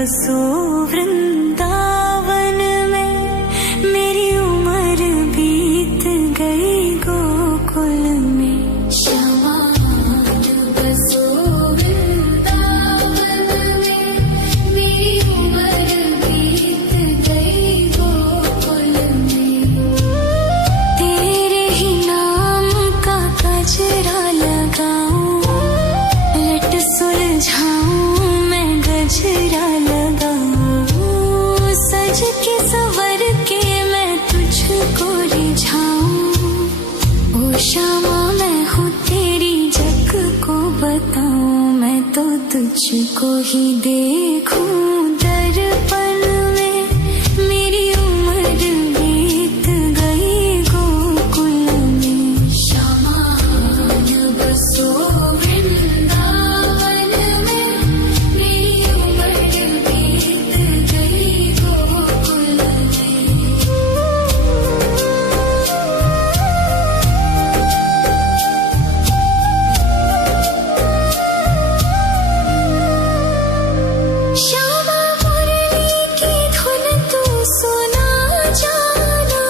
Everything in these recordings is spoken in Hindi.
बसो वृंदावन में, मेरी उम्र बीत गई गोकुल में। श्यामा बसो वृंदावन में, मेरी उम्र बीत गई गोकुल में। तेरे ही नाम का गजरा लगाऊं, लट सुलझाऊं मैं गजरा लगाऊं, सज के संवर के मैं तुझको रिझाऊं। ओ श्यामा मैं हूँ तेरी जग को बताऊं, मैं तो तुझको ही देखूं दर्पण में, मेरी उम्र बीत गई गोकुल में। श्यामा बसो वृंदावन में, मेरी उम्र बीत गई गोकुल में। श्यामा मुरली की धुन तू सुना जाना,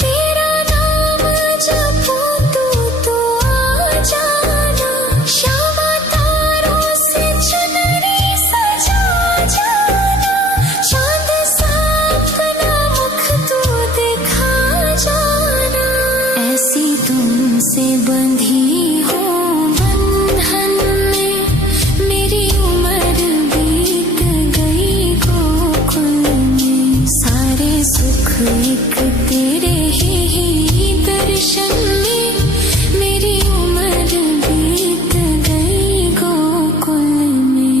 तेरा नाम जपूं तू तो आ जाना। श्यामा तारों से चुनरी सजा जाना, चांद सा अपना मुख तू दिखा जाना। ऐसी तुमसे बंधी हूँ बंधन में, मेरी उम्र बीत गई गोकुल में। सारे सुख एक तेरे ही दर्शन में, मेरी उम्र बीत गई गोकुल में।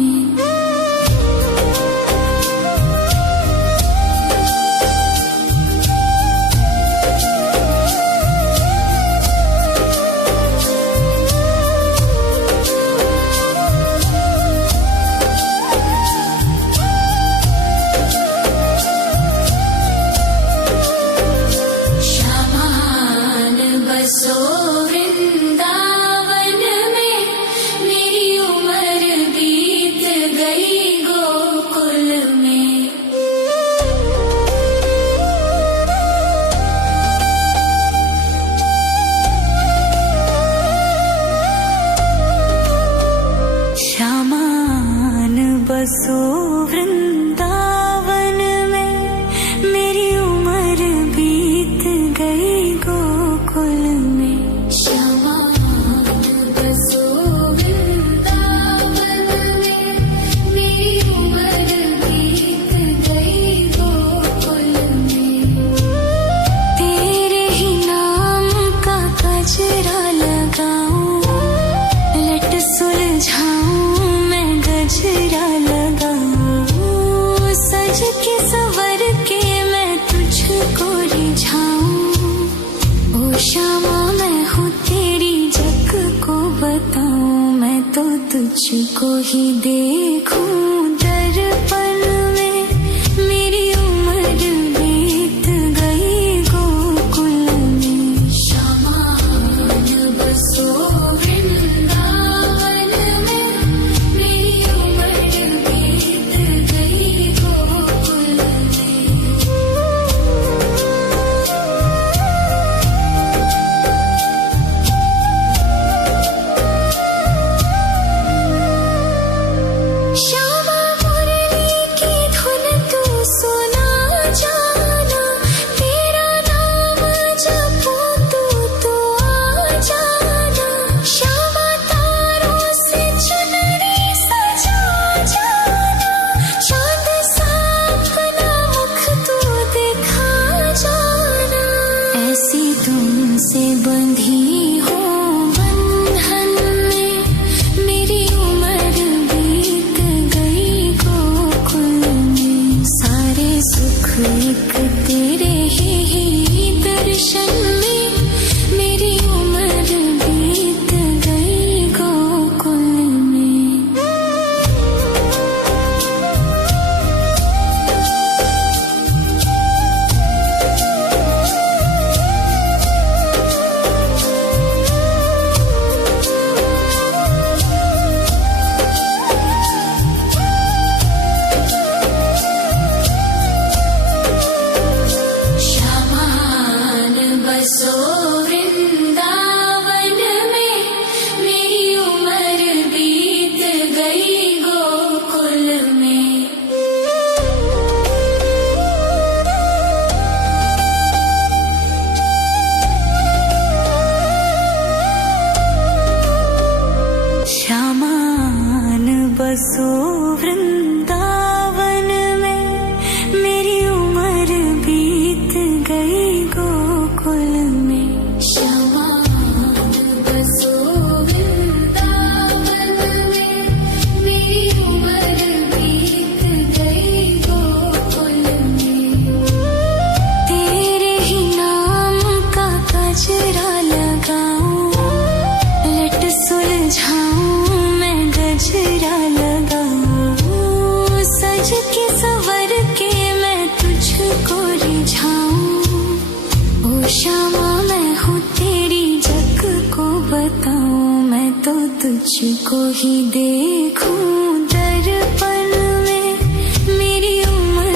श्यामा बसो वृंदावन में, मेरी उम्र बीत गई गोकुल में। श्यामा बसो वृंदावन में, मेरी उम्र बीत गई गोकुल में। श्यामा बसो वृंदावन में, मेरी उम्र बीत गई गोकुल में। तेरे ही नाम का गजरा लगाऊं, लट सुलझाऊं मैं गजरा लगाऊं, सज के संवर के मैं तुझको रिझाऊं। ओ श्यामा मैं हूँ तेरी जग को बताऊं, मैं तो तुझको ही देखूं दर्पण में, मेरी उम्र बीत गई गोकुल में। श्यामा बसो वृंदावन में, मेरी उम्र बीत गई गोकुल में। श्यामा बसो वृंदावन में, मेरी उम्र बीत गई गोकुल में। श्यामा बसो वृंदावन में, मेरी उम्र बीत गई गोकुल में। तेरे ही नाम का गजरा लगाऊं, लट सुलझाऊं मैं गजरा लगाऊं, सज के सवर के मैं तुझको रिझाऊं। ओ श्यामा मैं हूँ तेरी जग को बताऊं, मैं तो तुझको ही देखूं दर्पण में, मेरी उम्र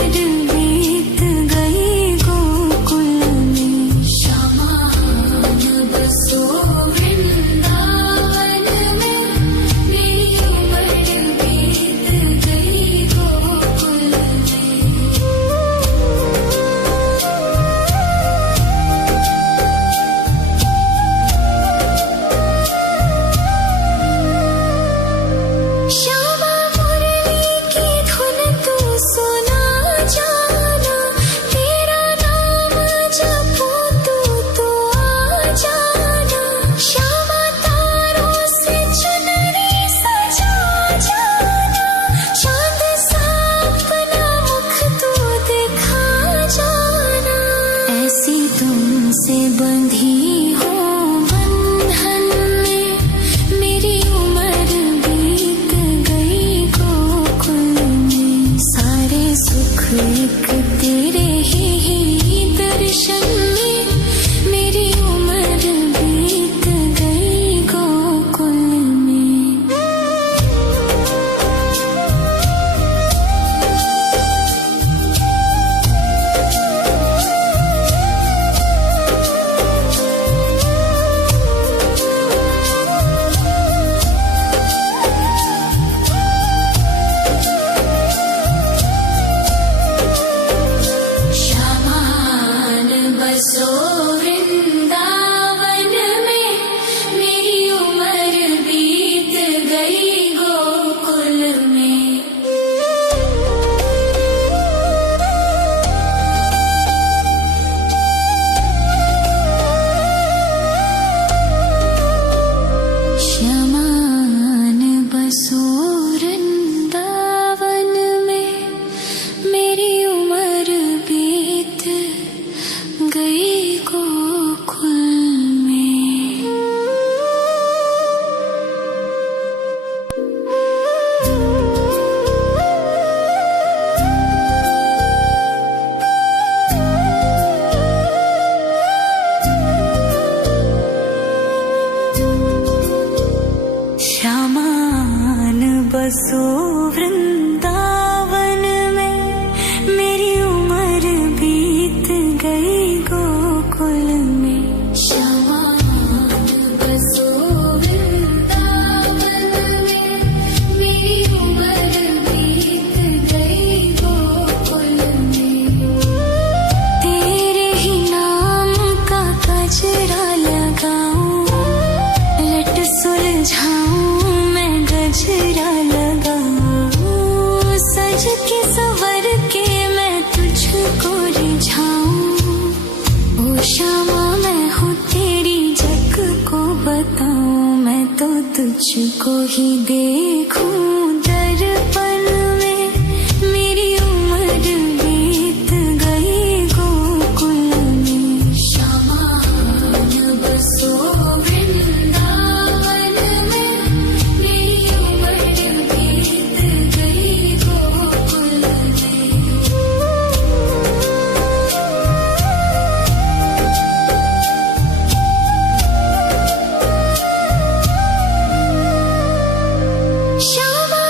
बीत गई गोकुल में। श्यामा बसो वृंदावन में, मेरी उम्र बीत गई गोकुल में। श्यामा मुरली की धुन तू सुना जाना, तेरा नाम जपूं तू तो आ जाना। श्यामा तारों से चुनरी सजा जाना, चांद सा अपना मुख तू दिखा जाना। ऐसी तुमसे बंधी हो बंधन में, मेरी उम्र बीत गई गोकुल में। सारे सुख एक तेरे ही दर्शन में, मेरी उम्र बीत गई गोकुल में। श्यामा बसो वृंदावन में, मेरी उम्र बीत गई गोकुल में। श्यामा बसो वृंदावन में, मेरी उम्र बीत गई गोकुल में। श्यामा बसो वृंदावन में, मेरी उम्र बीत गई गोकुल में। श्यामा बसो वृंदावन में, मेरी उम्र बीत गई गोकुल में। तेरे ही नाम का गजरा लगाऊं, लट सुलझाऊं मैं गजरा लगाऊं, सज के सवर के मैं तुझको रिझाऊं। ओ श्यामा मैं हूँ तेरी जग को बताऊं, मैं तो तुझको ही देखूं दर्पण में, मेरी उम्र बीत गई गोकुल में। श्यामा बसो वृंदावन में, मेरी उम्र बीत गई गोकुल में। श्यामा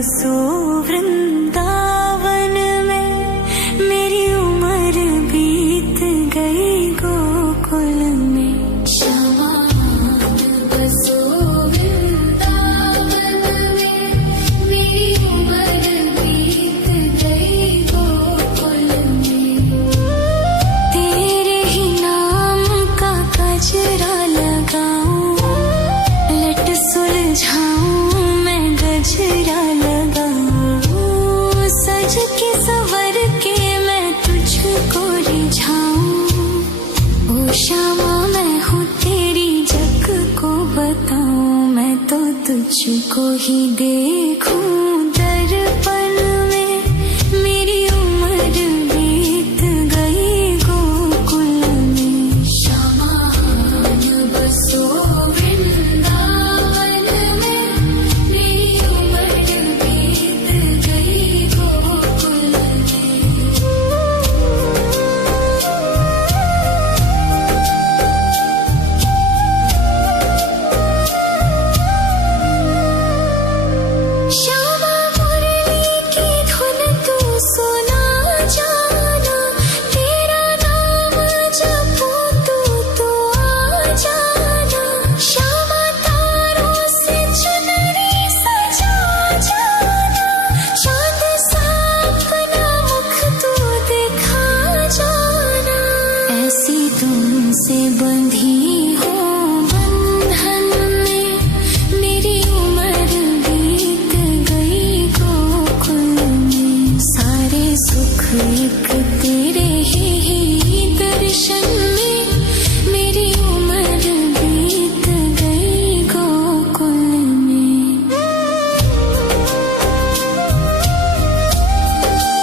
बसो वृंदावन में, मेरी उम्र बीत गई गोकुल में। श्यामा बसो वृंदावन में, मेरी उम्र बीत गई गोकुल में। तेरे ही नाम का गजरा लगाऊं, लट सुलझाऊं मैं गजरा लगाऊं, सज के संवर के मैं तुझको रिझाऊं। ओ श्यामा मैं हूँ तेरी जग को बताऊं, मैं तो तुझको ही देखूं दर्पण में, मेरी उम्र बीत गई गोकुल में। श्यामा बसो वृंदावन में, मेरी उम्र बीत गई गोकुल में। श्यामा मुरली की धुन तू सुना जाना, तेरा नाम जपूं तू तो आ जाना। श्यामा तारों से चुनरी सजा जाना, चांद सा अपना मुख तू दिखा जाना। ऐसी तुमसे बंधी हो बंधन में, मेरी उम्र बीत गई गोकुल में। सारे सुख एक तेरे ही दर्शन में, मेरी उम्र बीत गई गोकुल में। श्यामा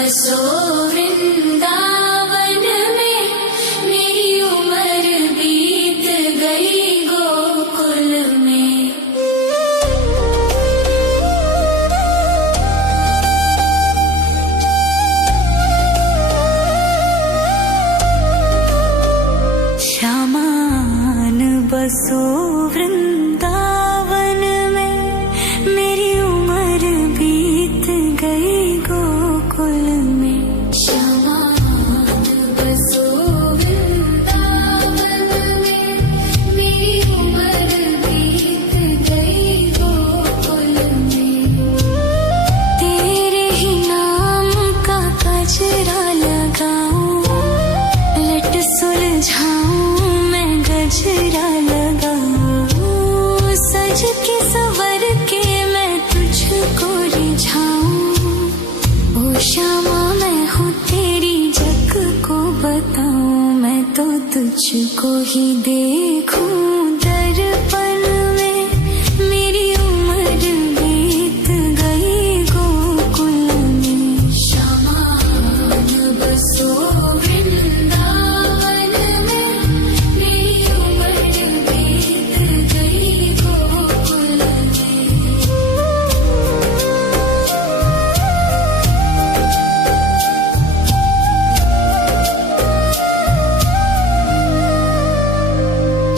बसो वृंदावन में, मेरी उम्र बीत गई गोकुल में। श्यामा बसो वृंदावन में, मेरी उम्र बीत गई गोकुल में। श्यामा बसो वृंदावन में, मेरी उम्र बीत गई गोकुल में। तेरे ही नाम का गजरा लगाऊं, लट सुलझाऊं मैं गजरा लगाऊं, सज के संवर के मैं तुझको रिझाऊं। ओ श्यामा मैं हूँ तेरी जग को बताऊं, मैं तो तुझको ही देखूं दर्पण में, मेरी उम्र बीत गई गोकुल में। श्यामा बसो वृंदावन में, मेरी उम्र बीत गई गोकुल में।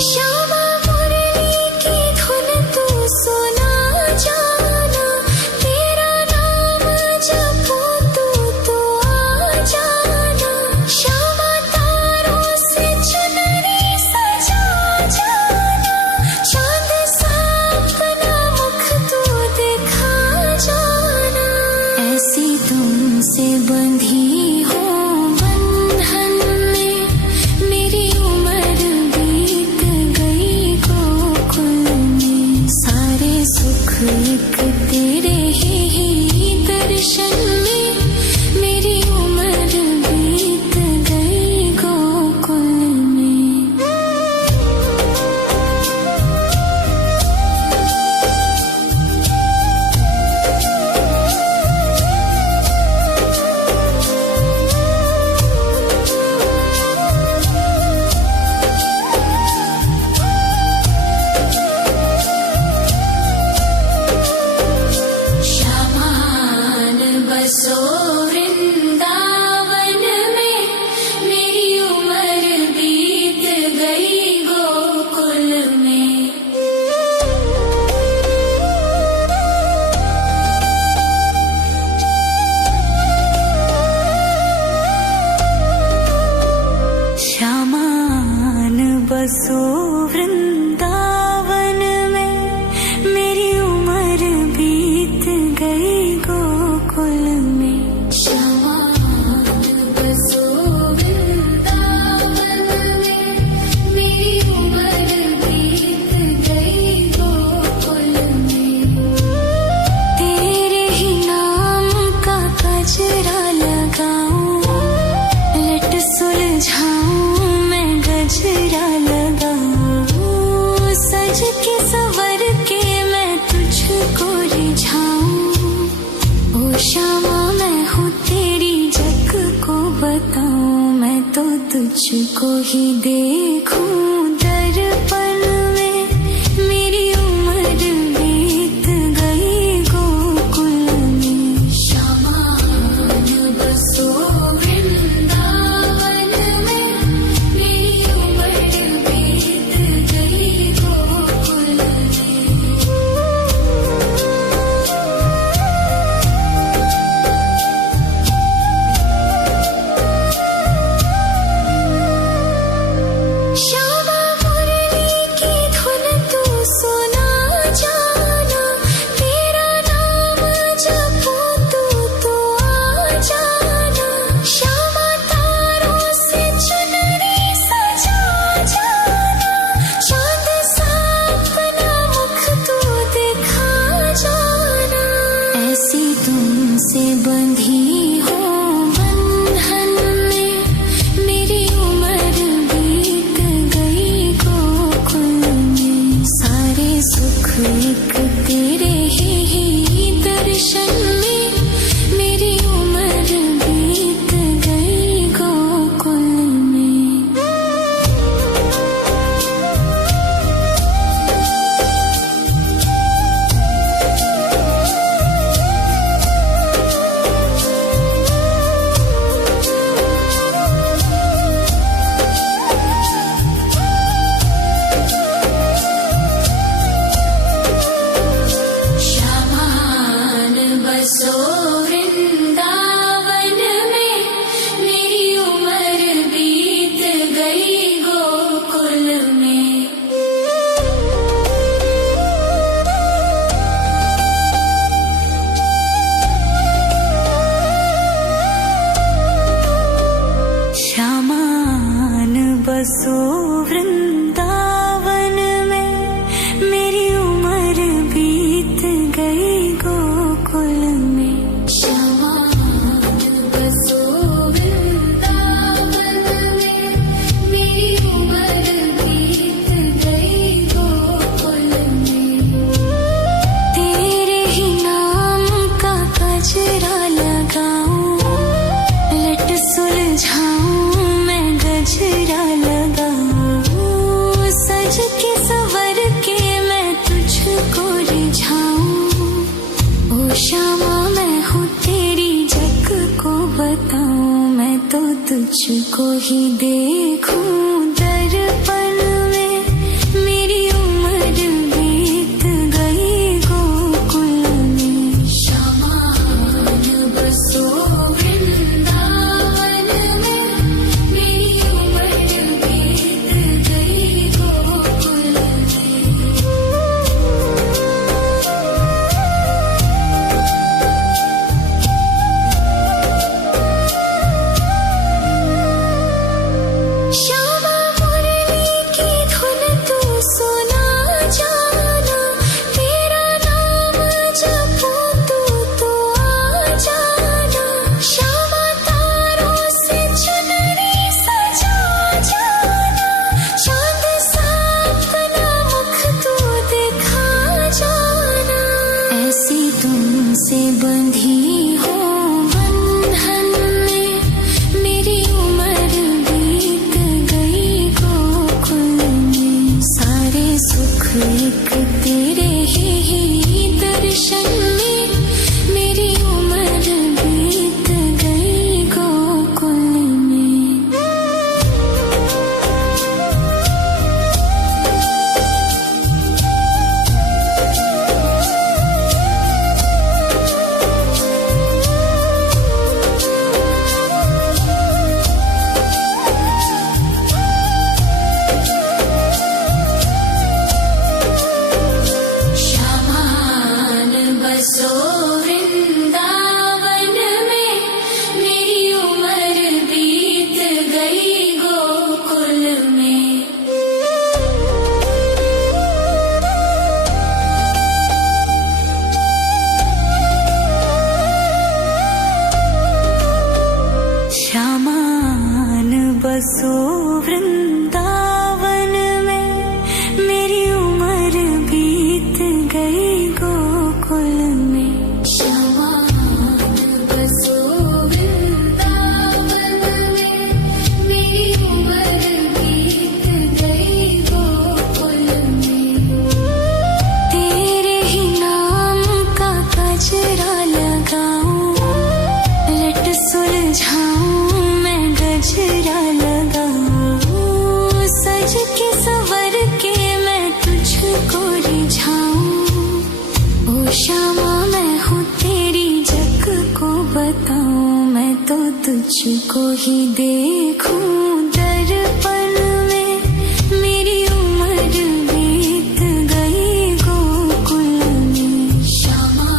श्यामा मुरली की धुन तू सुना जाना, तेरा नाम जपूं तू तो आ जाना। श्यामा तारों से चुनरी सजा जाना, चांद सा अपना मुख तू दिखा जाना। ऐसी तुमसे बंधी हो बंधन में, मेरी उम्र बीत गई गोकुल में। सारे सुख एक तेरे ही दर्शन में, मेरी उम्र बीत गई गोकुल में। सवर के मैं तुझको रिझाऊं। ओ शामा मैं हूँ तेरी जग को बताऊं, मैं तो तुझको ही देखूं। दर्पण में मेरी उम्र बीत गई गोकुल में। श्यामान बसो वृंदावन में, मेरी उम्र बीत गई गोकुल में। श्यामा मुरली की धुन तू सुना जाना, तेरा नाम जपूं तो आ जाना। श्यामा तारों से चुनरी सजा जाना, चांद सा अपना मुख तू दिखा जाना। ऐसी तुमसे बंधी हो बंधन में, मेरी उम्र बीत गई गोकुल में। सारे सुख एक तेरे ही दर्शन में, मेरी उम्र बीत गई गोकुल में। श्यामान बसो वृंदावन में, मेरी उम्र बीत गई गोकुल में। श्यामान बसो वृंदावन में, मेरी उम्र बीत गई गोकुल में। श्यामान बसो वृंदावन में, मेरी उम्र बीत गई गोकुल में। तेरे ही नाम का गजरा लगाऊं, लट सुलझाऊं मैं गजरा लगाऊं। सज के सवर के मैं तुझको रिझाऊं। ओ श्यामा मैं हूँ तेरी जग को बताऊं, मैं तो तुझको ही देखूं। दर्पण में मेरी उम्र बीत गई गोकुल में। श्यामान बसो वृंदावन में, मेरी उम्र बीत गई गोकुल में। श्यामा मुरली की धुन तू सुना जाना, तेरा नाम जपूं तो आ जाना। श्यामा तारों से चुनरी सजा जाना, चांद सा अपना मुख तू दिखा जाना। ऐसी तुमसे बंधी हो बंधन में, मेरी उम्र बीत गई गोकुल में। सारे सुख एक तेरे ही दर्शन में, मेरी उम्र बीत गई गोकुल में। श्यामान बसो रिझाऊं। ओ श्यामा मैं हूँ तेरी जग को बताऊं, मैं तो तुझको ही देखूं दर्पण में। मेरी उम्र बीत गई गोकुल में, श्यामा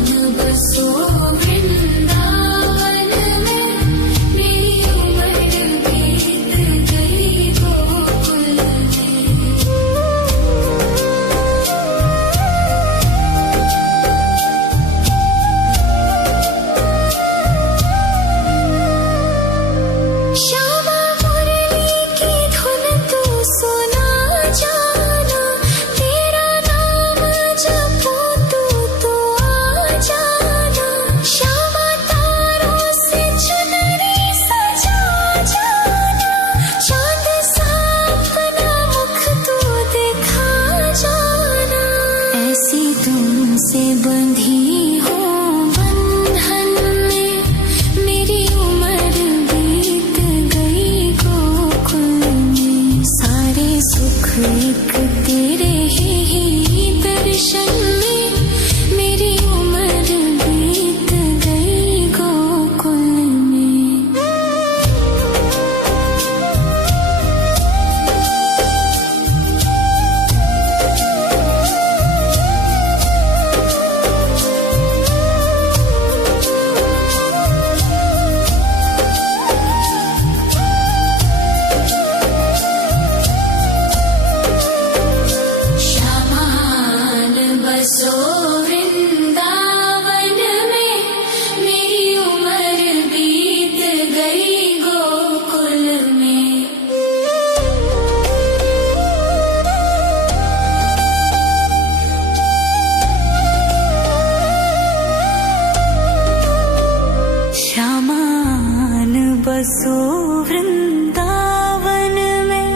न बसो वृंदावन में। मेरी उम्र बीत गई गोकुल में। श्यामा मुरली की धुन तू सुना जाना, तेरा नाम जपूं तो आ जाना। श्यामा तारों से चुनरी सजा जाना, चांद सा अपना मुख तू दिखा जाना। ऐसी तुमसे बंधी हूँ बंधन में, मेरी उम्र बीत गई गोकुल में। सारे सुख एक तेरे ही दर्शन में, मेरी उम्र बीत गई गोकुल में। श्यामा न बसो वृंदावन में, मेरी उम्र बीत गई गोकुल में। श्यामा न बसो वृंदावन में,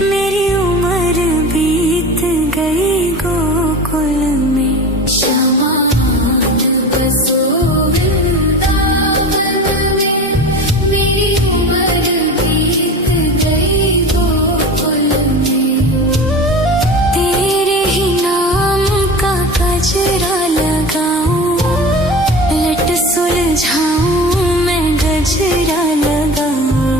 मेरी उम्र बीत गई गोकुल में। श्यामा न बसो वृंदावन में, मेरी उम्र बीत गई गोकुल में। तेरे ही नाम का गजरा लगाऊं, लट सुलझाऊं मैं गजरा लगाऊं।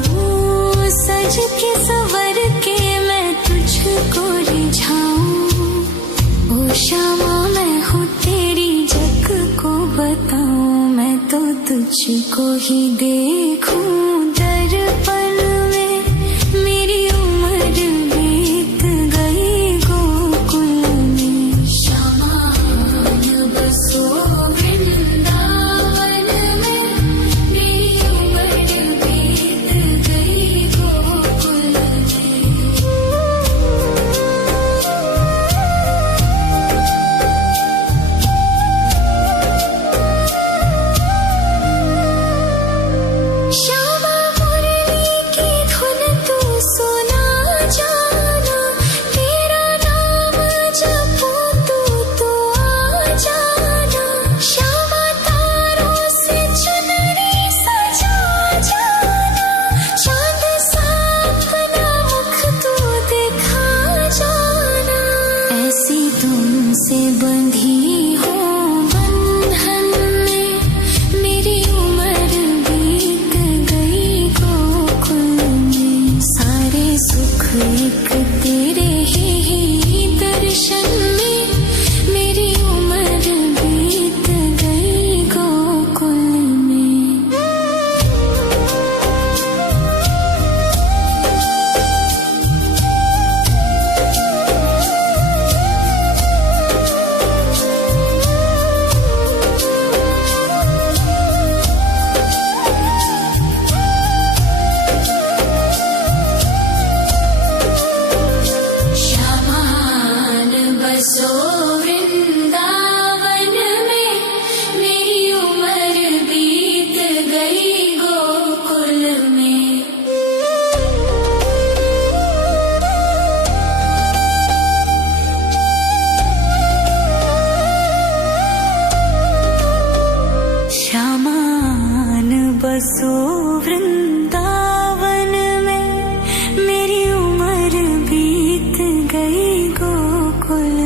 सज के संवर के मैं तुझको रिझाऊं। ओ श्यामा मैं हूँ तेरी जग को बताऊं, मैं तो तुझको ही देखूं दर्पण में। मेरी उम्र बीत गई गोकुल में, श्यामा न बसो वृंदावन में। मेरी उम्र बीत गई गोकुल में। श्यामा मुरली की धुन तू सुना जाना, तेरा नाम जपूं तो आ जाना। श्यामा तारों से चुनरी सजा जाना, चांद सा अपना मुख तू दिखा जाना। ऐसी तुमसे बंधी हूँ बंधन में, मेरी उम्र बीत गई गोकुल में। सारे सुख एक तेरे ही दर्शन में, मेरी उम्र बीत गई गोकुल में। श्यामा न बसो वृंदावन में, मेरी उम्र बीत गई गोकुल में। श्यामा न बसो वृंदावन में, मेरी उम्र बीत गई गोकुल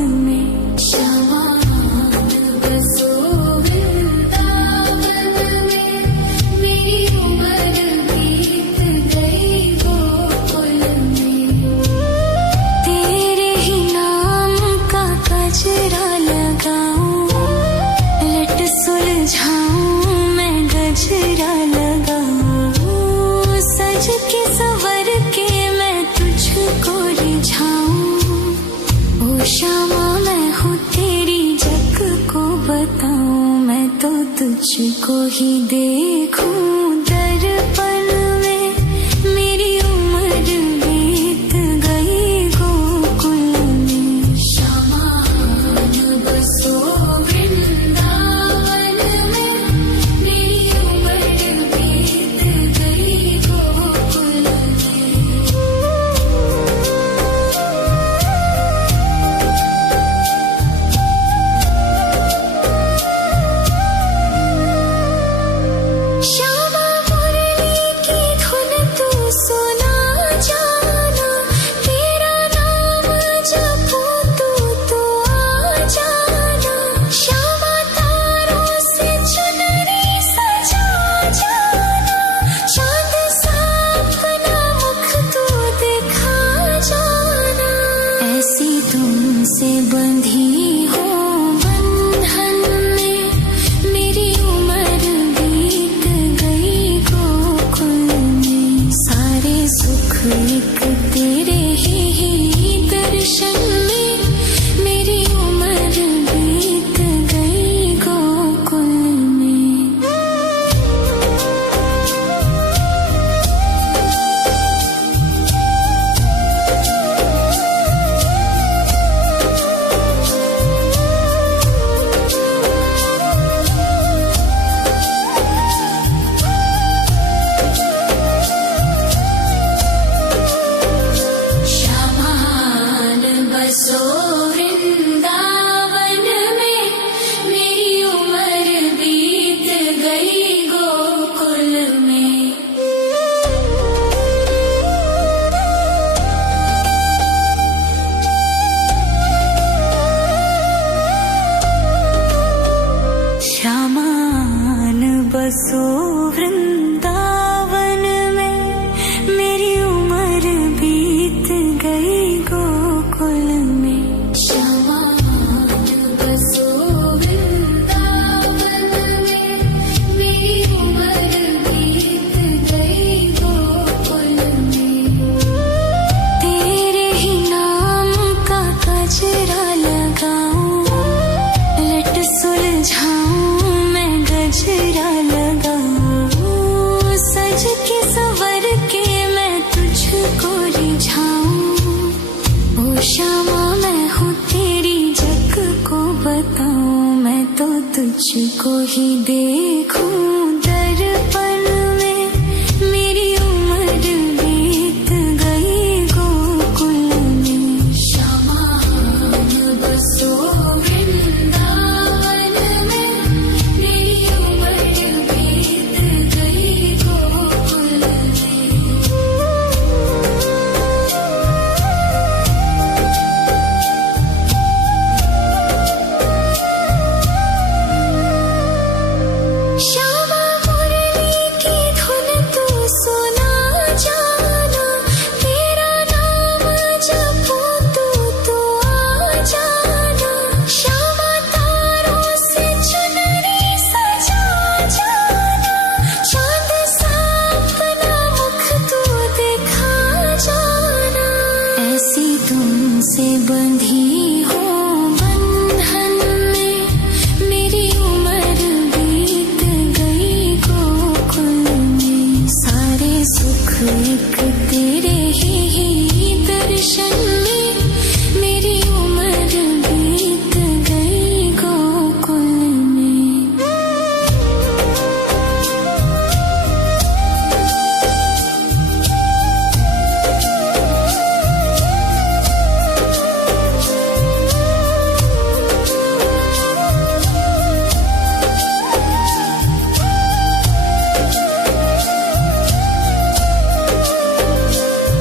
तुझको ही देखूं दर्पण में, मेरी उम्र बीत गई गोकुल में। शामान बसो वृंदावन में, मेरी उम्र बीत गई गोकुल में। श्यामा मुरली की धुन तू सुना जाना, तेरा नाम जपूं तो आ जाना। श्यामा तारों से चुनरी सजा जाना, चांद सा अपना मुख तू दिखा जाना। ऐसी तुमसे बंधी हो बंधन में, मेरी उम्र बीत गई गोकुल में। सारे सुख एक तेरे ही दर्शन में, मेरी उम्र बीत गई गोकुल में। श्यामान बसो वृंदावन में, मेरी उम्र बीत गई गोकुल में। श्यामान बसो वृंदावन में, मेरी उम्र बीत गई गोकुल में। श्यामान बसो वृंदावन में, मेरी उम्र बीत गई गोकुल में। तेरे ही नाम का गजरा लगाऊं, लट सुलझाऊं मैं गजरा लगाऊं। सज के संवर के मैं तुझको रिझाऊं। ओ श्यामा मैं हूँ तेरी जग को बताऊं, मैं तो तुझको ही देखूं दर्पण में, मेरी उम्र बीत गई गोकुल में। श्यामान बसो वृंदावन में, मेरी उम्र बीत गई गोकुल में। श्यामा मुरली की धुन तू सुना जाना, तेरा नाम जपूं तो आ जाना। श्यामा तारों से चुनरी सजा जाना, चांद सा अपना मुख तू दिखा जाना। ऐसी तुमसे बंधी हो बंधन में, मेरी उम्र बीत गई गोकुल में। सारे सुख एक तेरे ही दर्शन में, मेरी उम्र बीत गई गोकुल में।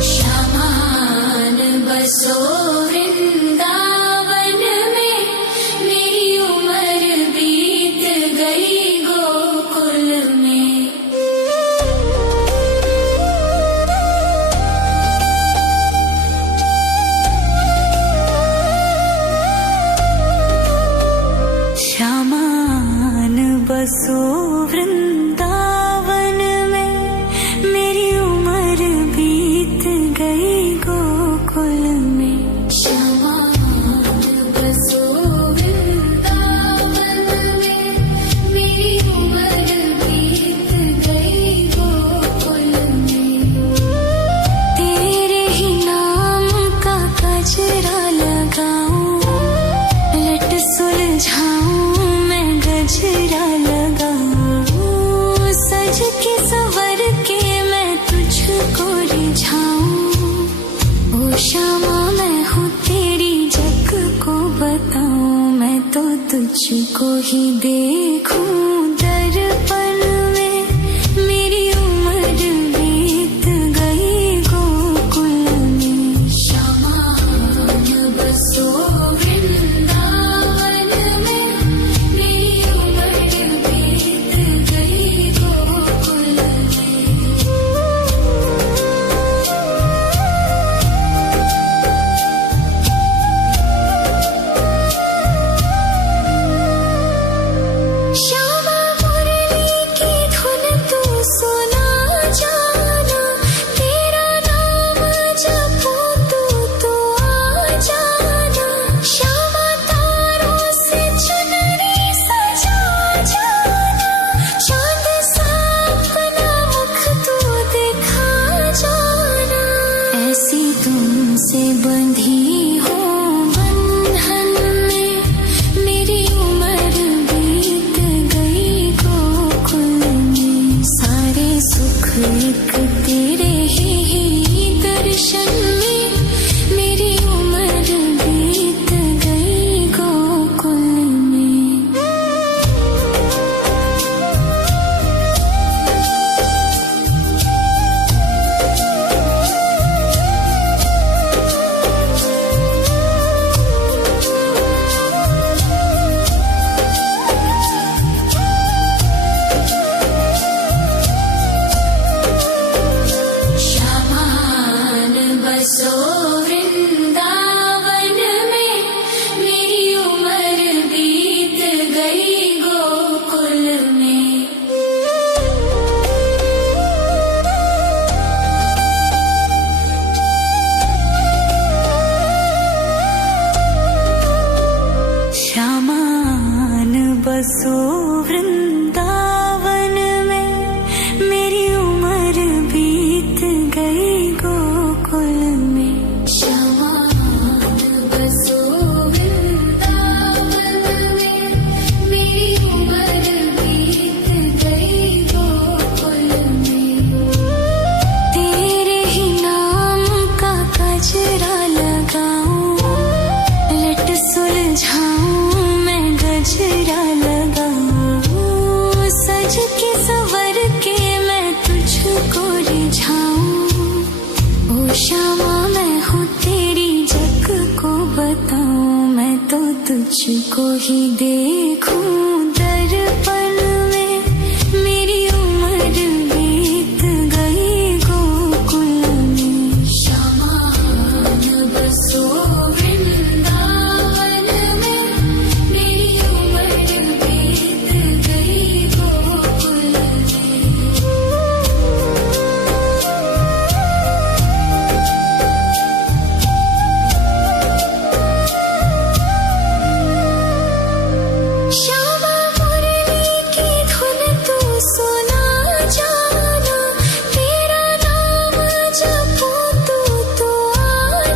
श्यामान बसो वृंदावन में, मेरी उम्र बीत गई गोकुल में। श्यामान बसो वृंदावन में, मेरी उम्र बीत गई गोकुल में। श्यामान बसो वृंदावन में, मेरी क्षमा मैं हूँ तेरी, जग को बताऊं मैं तो तुझको ही देखूं। दर्पण में मेरी उम्र बीत गई गोकुल में, श्यामान बसो वृंदावन में, मेरी उम्र बीत गई गोकुल में। श्यामा मुरली की धुन तू सुना जाना, तेरा नाम जपूं तू आ जाना। श्यामा तारों से चुनरी सजा जाना, चांद सा अपना मुख तू दिखा जाना। ऐसी तुमसे बंधी हो बंधन में, मेरी उम्र बीत गई गोकुल में। सारे सुख एक तेरे ही दर्शन में, मेरी उम्र बीत गई गोकुल में। श्यामान बसो वृंदावन में, मेरी उम्र बीत गई गोकुल में। श्यामान बसो वृंदावन में, मेरी उम्र बीत गई गोकुल में। श्यामान बसो वृंदावन में, मेरी उम्र बीत गई गोकुल में। तेरे ही नाम का गजरा लगाऊं, लट सुलझाऊं मैं गजरा लगाऊं। सज के संवर के मैं तुझको रिझाऊं। ओ श्यामा मैं हूँ तेरी, जग को बताऊं मैं तो तुझको ही देखूं। दर्पण में मेरी उम्र बीत गई गोकुल में, श्यामान बसो वृंदावन में, मेरी उम्र बीत गई गोकुल में। श्यामा मुरली की धुन तू सुना जाना, तेरा नाम जपूं तू आ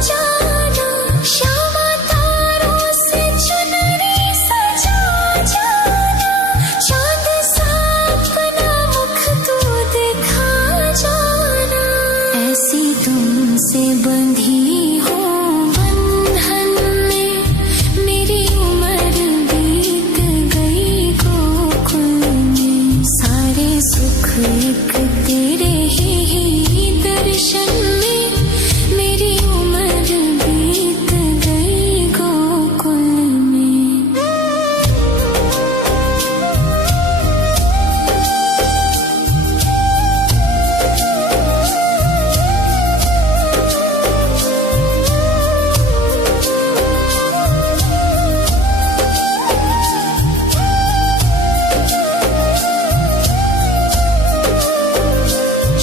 जाना। श्यामा तारों से चुनरी सजा जाना, चांद सा अपना मुख तू दिखा जाना। ऐसी तुमसे बंधी हो बंधन में, मेरी उम्र बीत गई गोकुल में। सारे सुख एक तेरे ही दर्शन में, मेरी उम्र बीत गई गोकुल में।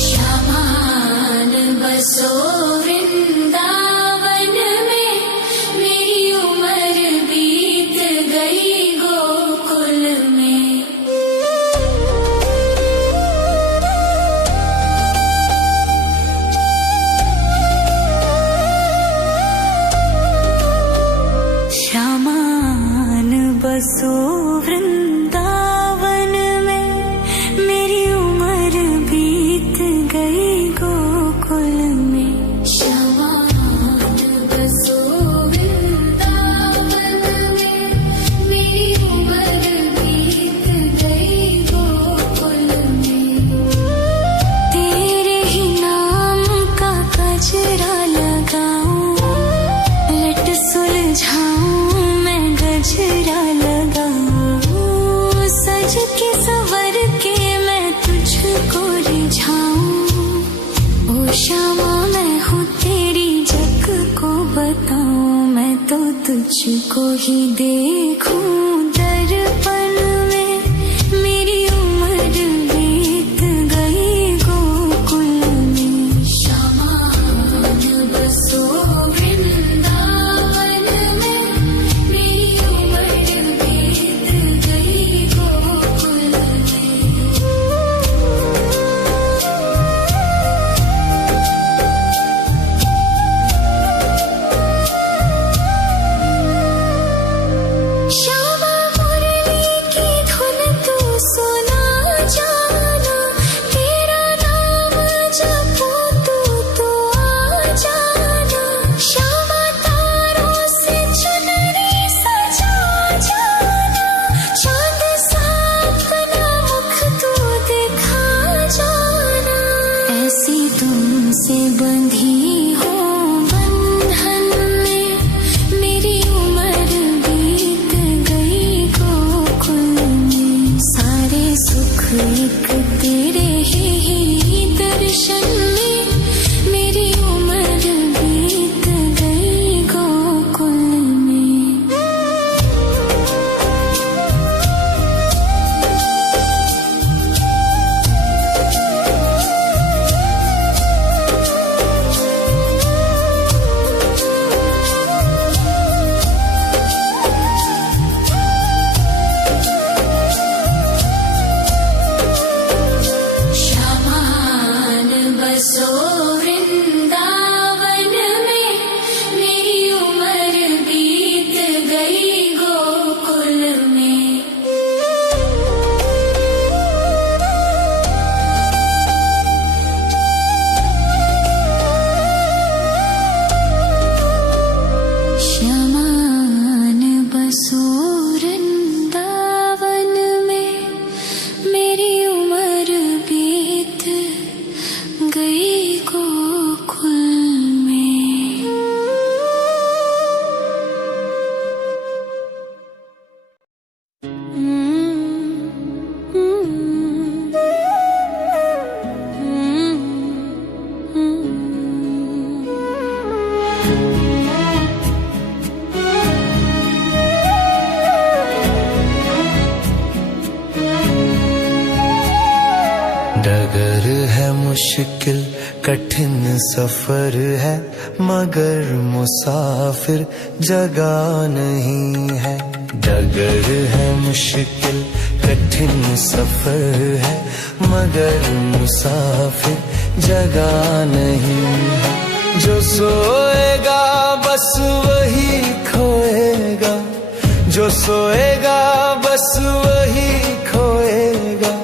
श्यामान बसो वृंदावन में, मेरी उम्र बीत गई गोकुल में। श्यामान बसो वृंदावन में, मेरी उम्र बीत गई गोकुल में। श्यामान बताऊं, मैं तो तुझको ही देखूं दर्पण में। मेरी उम्र बीत गई गोकुल में। शामान बसो वृंदावन में। मेरी उम्र बीत गई गोकुल में। श्यामा मुरली की धुन तू सुना जाना। तेरा नाम जपूं तो आ जाना। श्यामा तारों से चुनरी सजा जाना। चांद सा अपना मुख तू दिखा जाना। ऐसी तुमसे बंधी हो बंधन में। मेरी उम्र बीत गई गोकुल में। सारे सुख एक तेरे ही दर्शन में। मेरी उम्र बीत गई गोकुल में। श्यामान बसो वृंदावन में। मेरी उम्र बीत गई गोकुल में। श्यामान बसो वृंदावन में। मेरी उम्र बीत गई गोकुल में। डगर है मुश्किल कठिन सफर है, मगर मुसाफिर जगह नहीं है। डगर है मुश्किल कठिन सफर है, मगर मुसाफिर जगह नहीं है। जो सोएगा बस वही खोएगा। जो सोएगा बस वही खोएगा।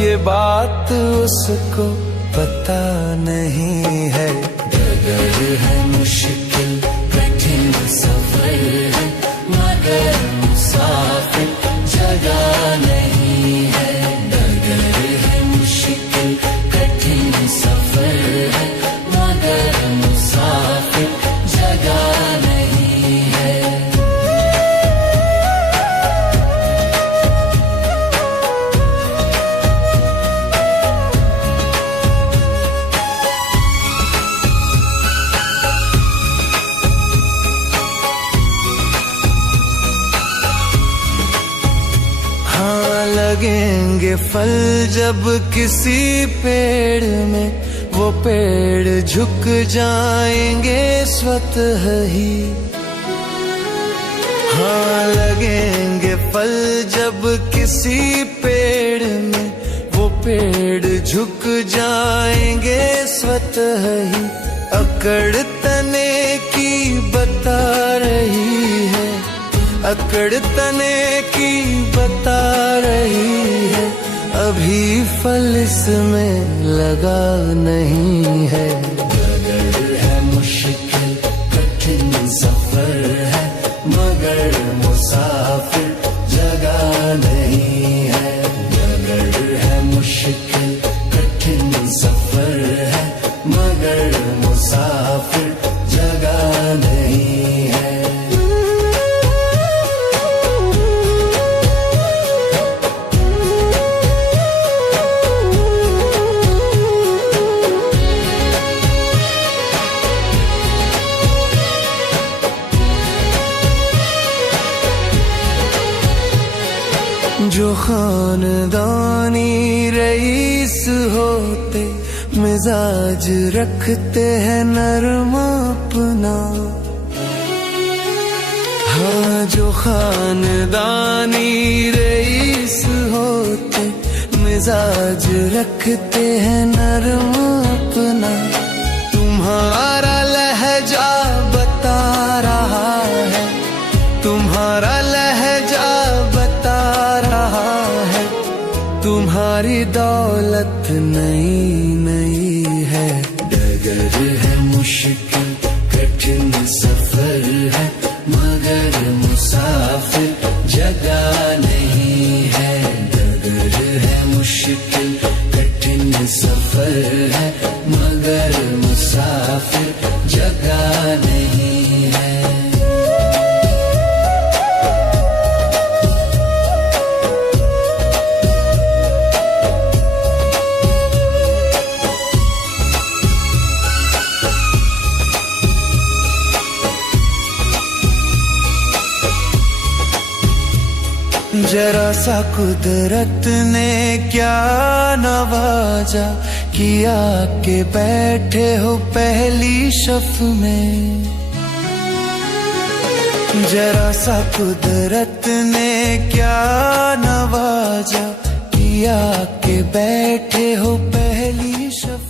ये बात उसको पता नहीं है। डगर है मुश्किल कठिन सफर है, मगर मुसाफिर जगह नहीं है। डगर है मुश्किल कठिन सफर है, मगर मुसाफिर जगह नहीं है। लगेंगे फल जब किसी पेड़ में, वो पेड़ झुक जाएंगे स्वतः ही। हाँ लगेंगे फल जब किसी पेड़ में, वो पेड़ झुक जाएंगे स्वतः ही। अकड़ तने की बता रही है, अकड़ तने की बता रही है। अभी फल इसमें लगा नहीं है। डगर है मुश्किल कठिन सफर है, मगर मुसाफिर जगह नहीं है। डगर है मुश्किल कठिन सफर है, मगर मुसाफिर जगह नहीं है। जो खानदानी रईस होते मिजाज रखते हैं नरम अपना। हाँ, जो खानदानी रईस होते मिजाज रखते हैं नरम अपना। तुम्हारा लहजा बता रहा है, तुम्हारा लहजा बता रहा है, तुम्हारी दौलत नई नई है। डगर है मुश्किल कठिन सफर है, मगर मुसाफिर जगह नहीं है। डगर है मुश्किल कठिन सफर है, मगर मुसाफिर जगह नहीं है। जरा सा कुदरत ने क्या नवाजा, किया के बैठे हो पहली शफ में। जरा सा कुदरत ने क्या नवाजा, किया के बैठे हो पहली शफ